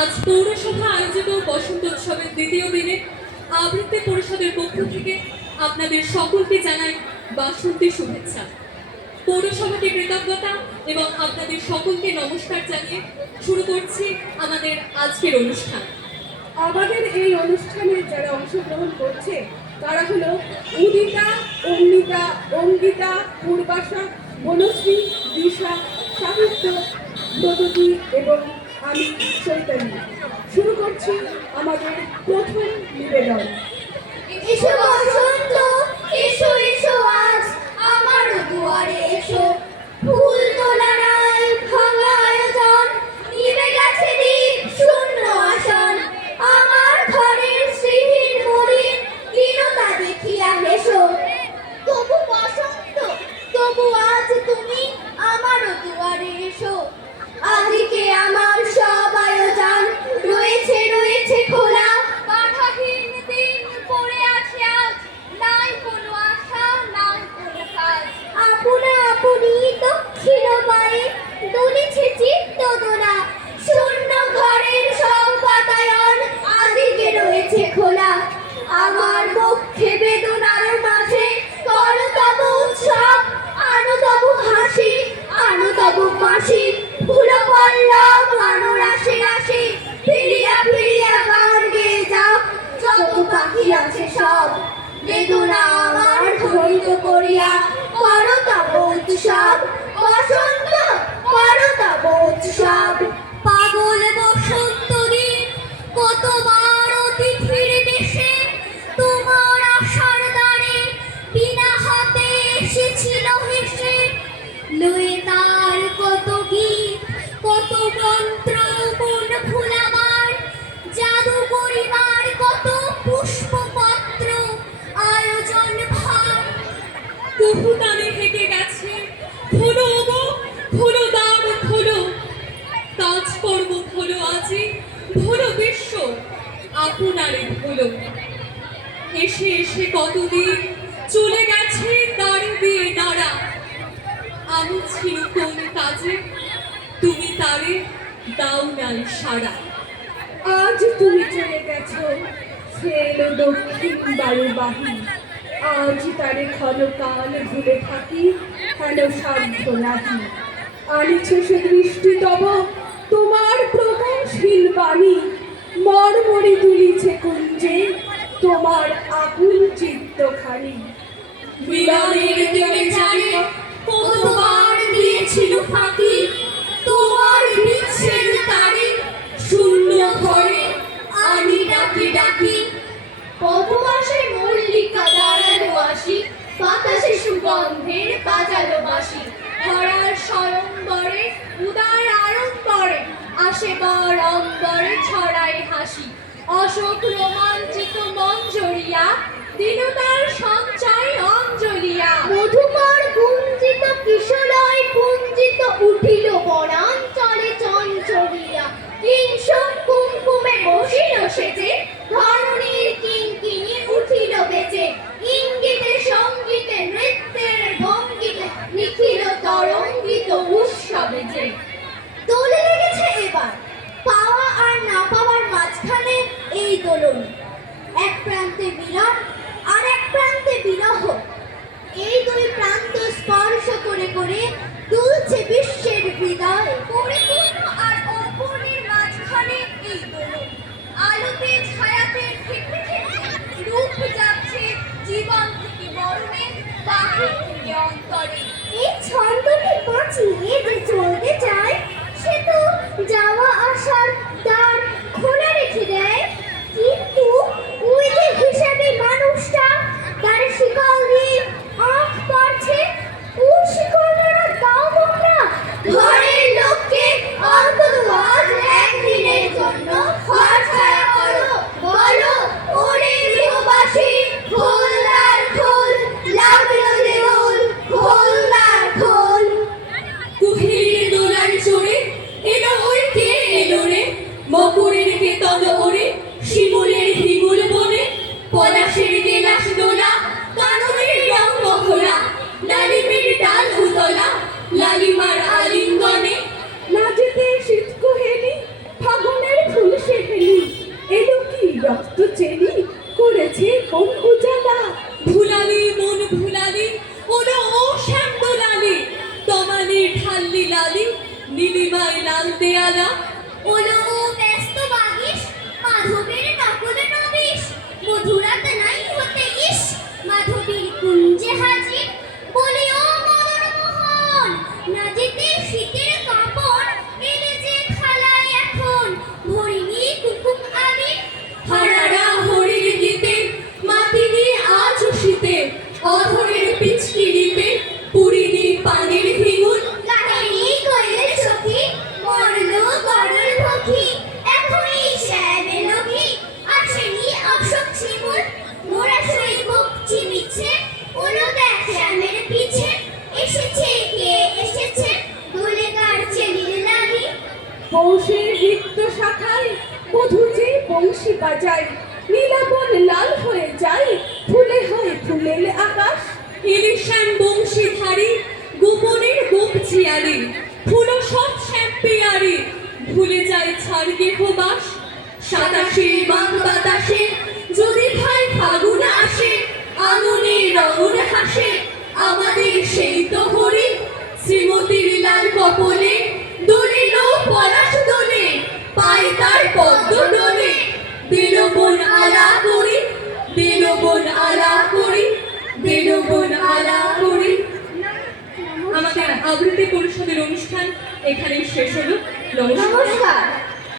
আজ পৌরসভা আয়োজিত বসন্ত উৎসবের দ্বিতীয় দিনে আবৃত্তি পরিষদের পক্ষ থেকে আপনাদের সকলকে জানাই বাসন্তী শুভেচ্ছা। পৌরসভাকে কৃতজ্ঞতা এবং আপনাদের সকলকে নমস্কার জানিয়ে শুরু করছি আমাদের আজকের অনুষ্ঠান। আমাদের এই অনুষ্ঠানে যারা অংশগ্রহণ করছে তারা হলো উদিতা, অমৃতা, অঙ্গিতা, পূর্বাশা, বনশ্রী, দিশা, সাহিত্য, ব্রততী এবং আমি চৈতন্য। শুরু করছি আমাদের প্রথম নিবেদন। এসো বসন্ত, এসো এসো আজ আমার দুয়ারে এসো, ফুল তোলা নাই ভাঙা আয়োজন, নিভে গেছে দীপ শূন্য আসন, আমার ঘরের স্মৃতির মলিন দীনতা দেখিয়া হেসো। তবু বসন্ত, তবু আজ তুমি আমার দুয়ারে এসো, আজকে আমার সব আয়োজন রয়েছে রয়েছে খোলা, বাধাহীন দিন পড়ে আছে আজ, নাই কোনো আশা নাই কোনো কাজ। আপনা আপনি দক্ষিণ বাড়ি দুলিছে চিত্ত দোলা, শূন্য ঘরের সব বাতায়ন আজকে রয়েছে খোলা, আমার বক্ষে বেদনার মাঝে করো তবু উৎসব, আনো তবু হাসি আনো তবু বাঁশি, ফুল পল্লব আনো রাশি রাশি, ফিরিয়া ফিরিয়া গান গেয়ে যাও, যত পাখি আছে সব বেদনা আমার ধৈর্য করিয়া করো তব উৎসব, বসন্ত করো তব উৎসব। পাগল বসন্ত দিন কতবার অতিথির বেশে তোমার আশার দ্বারে বিনা হাতে এসেছিল হেসে, লয়ে তার কত গীত কত মন্ত্র মন ভুলাবার, জাদু করিবার কত পুষ্পপত্র আয়োজন ভার। বহু দানে হেঁটে গেছে, খোলো গো খোলো দ্বার খোলো, কাজকর্ম খোলো আজি ভোলো বিশ্ব আপনারে ভোলো। এসে এসে কতদিন চলে গেছে দাঁড়ে দিয়ে দাঁড়া, আমি ছিল কোন কাজে তুমি তারে দাও নাই সারা। আজ তুমি চলে গেছো, সে এলো দক্ষিণ বায়ুবাহী, আজ তারে ক্ষণকাল ভুলে থাকি, হেন সাধ্য নাহি। আনিছে সে দৃষ্টি তব তোমার প্রকাশহীন বাণী, মর্মরে তুলিছে কুঞ্জে তোমার আকুল চিত্তখানি। মিলনের দিনে জানে কতবার দিয়েছিল ফাঁকি, তোমার বিচ্ছেদ তারে শূন্য ঘরে আনি ডাকি ডাকি। পথবাসে মল্লিকা দাঁড়ালো আসি, বাতাসে সুগন্ধের বাজালো বাঁশি, ধরার স্বয়ম্বরে উদার আড়ম্বরে আসে বর অম্বরে ছড়ায় হাসি, অশোক রোমাঞ্চিত মঞ্জরিয়া দীনতার সঞ্চয় অঞ্জলিয়া, মধুকর গুঞ্জিত কিশলয় পুঞ্জিত উঠিল বনাঞ্চলে চঞ্চলিয়া, কিংসুক কুমকুমে বসিল সেজে ধরণীর কিঙ্কিণী উঠিল বেজে, ইঙ্গিতে সঙ্গীতে নৃত্যের ভঙ্গিতে নিখিল তরঙ্গিত উৎসবে যে। দোলে লেগেছে এবার পাওয়া আর না পাওয়ার মাঝখানে এই দোলন, এক প্রান্তে মিলন আর এক প্রান্তে বিরহ, এই দুই প্রান্ত স্পর্শ করে করে দুলছে বিশ্বের হৃদয়, পরিপূর্ণ আর অপূর্ণের মাঝখানে এই দোলন, আলোতে ছায়াতে থেকে থেকে রূপ যাচ্ছে জীবন থেকে মরণে, বাহির থেকে অন্তরে। এই ছন্দকে বাঁচিয়ে যে চলতে চায় সে তো যাওয়া আসার দ্বার খোলা রেখে দেয়, কিন্তু ওই যে হিসাবে মানুষটা তার শিকল দিয়ে আঁখ পারছে, ওই শিকলটা দাও তোমরা ঘরের লোককে অন্তত আজ একদিনের জন্য খরচায়া করো, বলো ওরে গৃহবাসী খোলদার খোল, লাগলো যে দোল খোলদার খোল। কুহির দোলার চড়ে এলো ওই কে এলো রে, মকরের কেতন ওরে শিমুলের হিমুল বনে, পলাশের গেলাস দোলা কাননের রং মহলা, লালিমের ডাল উতলা লালিমার আলিঙ্গনে, নাচেতে শীত কোহেলি ফাগুনের ফুল চেনি করেছে কোন উজালা। ভুলালি মন ভুলালি ওলো ও শ্যামদোলালি তমালি ঠাল্লি লালি নীলিমায় লাল দেয়ালা ওলো ও ব্যস্ত বাগিস মাধবের নকল নবিশ মধুরাত নাই হতে ইস মাধবীর কুঞ্জে হাজির বলি ও মদন মোহন না যেতে শীতের কাপড় এলে যে থালায় এখন ভরিনি কুকুম আগে হারারা হরির গীতে মাতিনি আজ শীতে অধরের পিচকিরিতে পুরিনি পানির হিঙুন গানেনি কোয়েল সখী মরলো গরল পক্ষী এখনই শ্যামে লগি আসেনি অশোক শিমুল মোরা শৈব চিমিছে ওলো দেখ শ্যামের পিছে এসেছে কে এসেছে দোলে গাড়ছে নীল লাগি পৌষের রিক্ত শাখায় মধু যে বংশী বাজায় নীলাবন লাল হয়ে যায় ফুলে হয় ফুলের আকাশ। ইলিশান বংশীধারী গোপনের গোপ ঝিয়ারি ফুলো সব শ্যাম্পিয়ারি ভুলে যায় ছাড় গেহবাস সাতাশে মাঘ বাতাসে যদি ভাই ফাগুন আসে আগুনে রঙন হাসে আমাদের সেই তো হরি শ্রীমতীর লাল কপলে দোলিল পলাশ দোলে পায় তার পদ্ম ডোলে দিল বোন আলা করি দিল বোন আলা করি দিল বোন আলা করি। আমাদের আবৃত্তি পরিষদের অনুষ্ঠান এখানেই শেষ হলো। নমস্কার।